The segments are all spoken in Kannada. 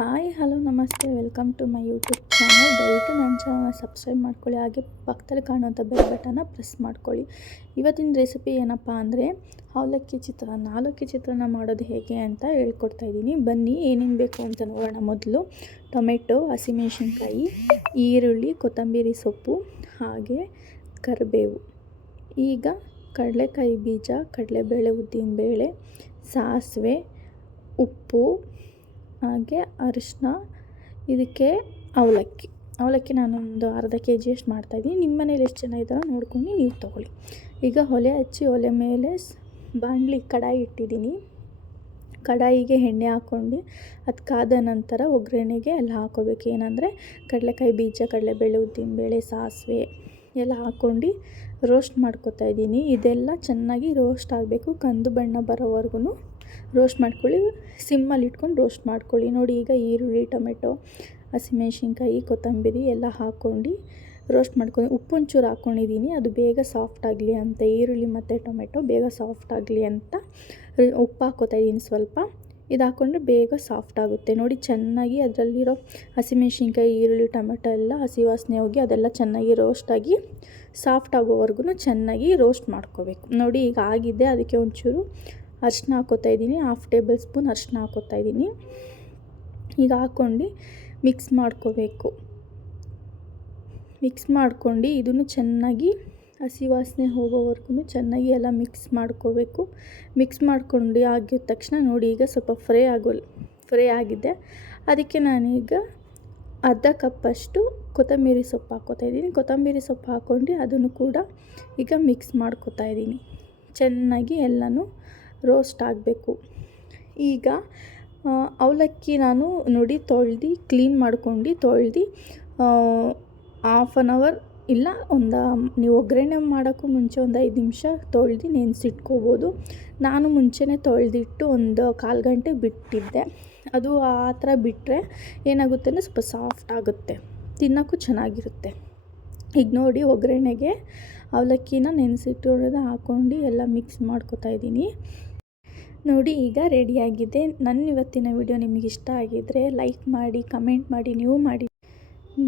ಹಾಯ್ ಹಲೋ ನಮಸ್ತೆ, welcome to my YouTube channel. ದಯವಿಟ್ಟು ನನ್ನ ಚಾನಲ್ನ ಸಬ್ಸ್ಕ್ರೈಬ್ ಮಾಡ್ಕೊಳ್ಳಿ, ಹಾಗೆ ಪಕ್ಕದಲ್ಲಿ ಕಾಣುವಂಥ ಬೆಲ್ ಬಟನ್ನ ಪ್ರೆಸ್ ಮಾಡ್ಕೊಳ್ಳಿ. ಇವತ್ತಿನ ರೆಸಿಪಿ ಏನಪ್ಪ ಅಂದರೆ ಅವಲಕ್ಕಿ ಚಿತ್ರಾನ್ನ ಮಾಡೋದು ಹೇಗೆ ಅಂತ ಹೇಳ್ಕೊಡ್ತಾಯಿದ್ದೀನಿ. ಬನ್ನಿ ಏನೇನು ಬೇಕು ಅಂತ ನೋಡೋಣ. ಮೊದಲು ಟೊಮೆಟೊ, ಹಸಿಮೆಣಸಿನ್ಕಾಯಿ, ಈರುಳ್ಳಿ, ಕೊತ್ತಂಬರಿ ಸೊಪ್ಪು, ಹಾಗೆ ಕರಿಬೇವು. ಈಗ ಕಡಲೆಕಾಯಿ ಬೀಜ, ಕಡಲೆಬೇಳೆ, ಉದ್ದಿನಬೇಳೆ, ಸಾಸಿವೆ, ಉಪ್ಪು, ಹಾಗೆ ಅರಿಶಿನ, ಇದಕ್ಕೆ ಅವಲಕ್ಕಿ ನಾನೊಂದು ಅರ್ಧ kg ಅಷ್ಟು ಮಾಡ್ತಾಯಿದ್ದೀನಿ. ನಿಮ್ಮ ಮನೇಲಿ ಎಷ್ಟು ಜನ ಇದ್ದಾರೋ ನೋಡ್ಕೊಂಡು ನೀವು ತೊಗೊಳ್ಳಿ. ಈಗ ಒಲೆ ಹಚ್ಚಿ ಒಲೆ ಮೇಲೆ ಬಾಣಲಿ ಕಡಾಯಿ ಇಟ್ಟಿದ್ದೀನಿ. ಕಡಾಯಿಗೆ ಎಣ್ಣೆ ಹಾಕ್ಕೊಂಡು ಅದು ಕಾದ ನಂತರ ಒಗ್ಗರಣೆಗೆ ಎಲ್ಲ ಹಾಕ್ಕೋಬೇಕು. ಏನಂದರೆ ಕಡಲೆಕಾಯಿ ಬೀಜ, ಕಡಲೆಬೇಳೆ, ಉದ್ದಿನಬೇಳೆ, ಸಾಸಿವೆ ಎಲ್ಲ ಹಾಕ್ಕೊಂಡು ರೋಸ್ಟ್ ಮಾಡ್ಕೊತಾ ಇದ್ದೀನಿ. ಇದೆಲ್ಲ ಚೆನ್ನಾಗಿ ರೋಸ್ಟ್ ಆಗಬೇಕು, ಕಂದು ಬಣ್ಣ ಬರೋವರೆಗೂ ರೋಸ್ಟ್ ಮಾಡ್ಕೊಳ್ಳಿ. ಸಿಮ್ಮಲ್ಲಿ ಇಟ್ಕೊಂಡು ರೋಸ್ಟ್ ಮಾಡ್ಕೊಳ್ಳಿ. ನೋಡಿ, ಈಗ ಈರುಳ್ಳಿ, ಟೊಮೆಟೊ, ಹಸಿಮೆಣಸಿನ್ಕಾಯಿ, ಕೊತ್ತಂಬರಿ ಎಲ್ಲ ಹಾಕ್ಕೊಂಡು ರೋಸ್ಟ್ ಮಾಡ್ಕೊಂಡು ಉಪ್ಪೊಂಚೂರು ಹಾಕ್ಕೊಂಡಿದ್ದೀನಿ, ಅದು ಬೇಗ ಸಾಫ್ಟ್ ಆಗಲಿ ಅಂತ. ಈರುಳ್ಳಿ ಮತ್ತು ಟೊಮೆಟೊ ಬೇಗ ಸಾಫ್ಟ್ ಆಗಲಿ ಅಂತ ಉಪ್ಪು ಹಾಕ್ಕೋತಾ ಇದ್ದೀನಿ ಸ್ವಲ್ಪ. ಇದು ಹಾಕ್ಕೊಂಡ್ರೆ ಬೇಗ ಸಾಫ್ಟ್ ಆಗುತ್ತೆ. ನೋಡಿ, ಚೆನ್ನಾಗಿ ಅದರಲ್ಲಿರೋ ಹಸಿಮೆಣಸಿನ್ಕಾಯಿ, ಈರುಳ್ಳಿ, ಟೊಮೆಟೊ ಎಲ್ಲ ಹಸಿ ವಾಸನೆ ಹೋಗಿ ಅದೆಲ್ಲ ಚೆನ್ನಾಗಿ ರೋಸ್ಟಾಗಿ ಸಾಫ್ಟ್ ಆಗೋವರೆಗೂ ಚೆನ್ನಾಗಿ ರೋಸ್ಟ್ ಮಾಡ್ಕೋಬೇಕು. ನೋಡಿ, ಈಗ ಆಗಿದೆ. ಅದಕ್ಕೆ ಒಂಚೂರು ಅರಿಶಿನ ಹಾಕ್ಕೋತಾ ಇದ್ದೀನಿ, 1/2 ಟೇಬಲ್ ಸ್ಪೂನ್ ಅರಿಶಿನ ಹಾಕ್ಕೋತಾ ಇದ್ದೀನಿ. ಈಗ ಹಾಕ್ಕೊಂಡು ಮಿಕ್ಸ್ ಮಾಡ್ಕೋಬೇಕು. ಮಿಕ್ಸ್ ಮಾಡ್ಕೊಂಡು ಇದನ್ನು ಚೆನ್ನಾಗಿ ಹಸಿ ವಾಸನೆ ಹೋಗೋವರೆಗೂ ಚೆನ್ನಾಗಿ ಎಲ್ಲ ಮಿಕ್ಸ್ ಮಾಡ್ಕೋಬೇಕು. ಮಿಕ್ಸ್ ಮಾಡ್ಕೊಂಡು ಆಗಿದ ತಕ್ಷಣ ನೋಡಿ, ಈಗ ಸ್ವಲ್ಪ ಫ್ರೈ ಆಗಿದೆ. ಅದಕ್ಕೆ ನಾನೀಗ ಅರ್ಧ ಕಪ್ಪಷ್ಟು ಕೊತ್ತಂಬರಿ ಸೊಪ್ಪು ಹಾಕ್ಕೋತಾ ಇದ್ದೀನಿ. ಕೊತ್ತಂಬರಿ ಸೊಪ್ಪು ಹಾಕ್ಕೊಂಡು ಅದನ್ನು ಕೂಡ ಈಗ ಮಿಕ್ಸ್ ಮಾಡ್ಕೋತಾ ಇದ್ದೀನಿ. ಚೆನ್ನಾಗಿ ಎಲ್ಲನೂ ರೋಸ್ಟ್ ಆಗಬೇಕು. ಈಗ ಅವಲಕ್ಕಿ ನಾನು ನೋಡಿ ಕ್ಲೀನ್ ಮಾಡ್ಕೊಂಡು ಹಾಫ್ ಆನ್ ಅವರ್ ಇಲ್ಲ ನೀವು ಒಗ್ಗರಣೆ ಮಾಡೋಕ್ಕೂ ಮುಂಚೆ ಒಂದು 5 ನಿಮಿಷ ನೆನೆಸಿಟ್ಕೋಬೋದು. ನಾನು ಮುಂಚೆನೇ ತೊಳೆದಿಟ್ಟು ಒಂದು 1/4 ಗಂಟೆ ಬಿಟ್ಟಿದ್ದೆ. ಅದು ಆ ಥರ ಬಿಟ್ಟರೆ ಏನಾಗುತ್ತೆ ಅಂದರೆ ಸ್ವಲ್ಪ ಸಾಫ್ಟ್ ಆಗುತ್ತೆ, ತಿನ್ನೋಕ್ಕೂ ಚೆನ್ನಾಗಿರುತ್ತೆ. ಈಗ ನೋಡಿ, ಒಗ್ಗರಣೆಗೆ ಅವಲಕ್ಕಿನ ನೆನೆಸಿಟ್ಟಿರೋದು ಹಾಕ್ಕೊಂಡು ಎಲ್ಲ ಮಿಕ್ಸ್ ಮಾಡ್ಕೊತಾ ಇದ್ದೀನಿ. ನೋಡಿ, ಈಗ ರೆಡಿಯಾಗಿದೆ. ನನ್ನ ಇವತ್ತಿನ ವಿಡಿಯೋ ನಿಮಗೆ ಇಷ್ಟ ಆಗಿದ್ದರೆ ಲೈಕ್ ಮಾಡಿ, ಕಮೆಂಟ್ ಮಾಡಿ,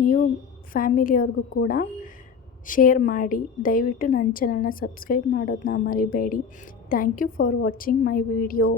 ನೀವು ಫ್ಯಾಮಿಲಿಯವ್ರಿಗೂ ಕೂಡ ಶೇರ್ ಮಾಡಿ. ದಯವಿಟ್ಟು ನನ್ನ ಚಾನಲ್ನ ಸಬ್ಸ್ಕ್ರೈಬ್ ಮಾಡೋದನ್ನ ಮರಿಬೇಡಿ. Thank you for watching my video.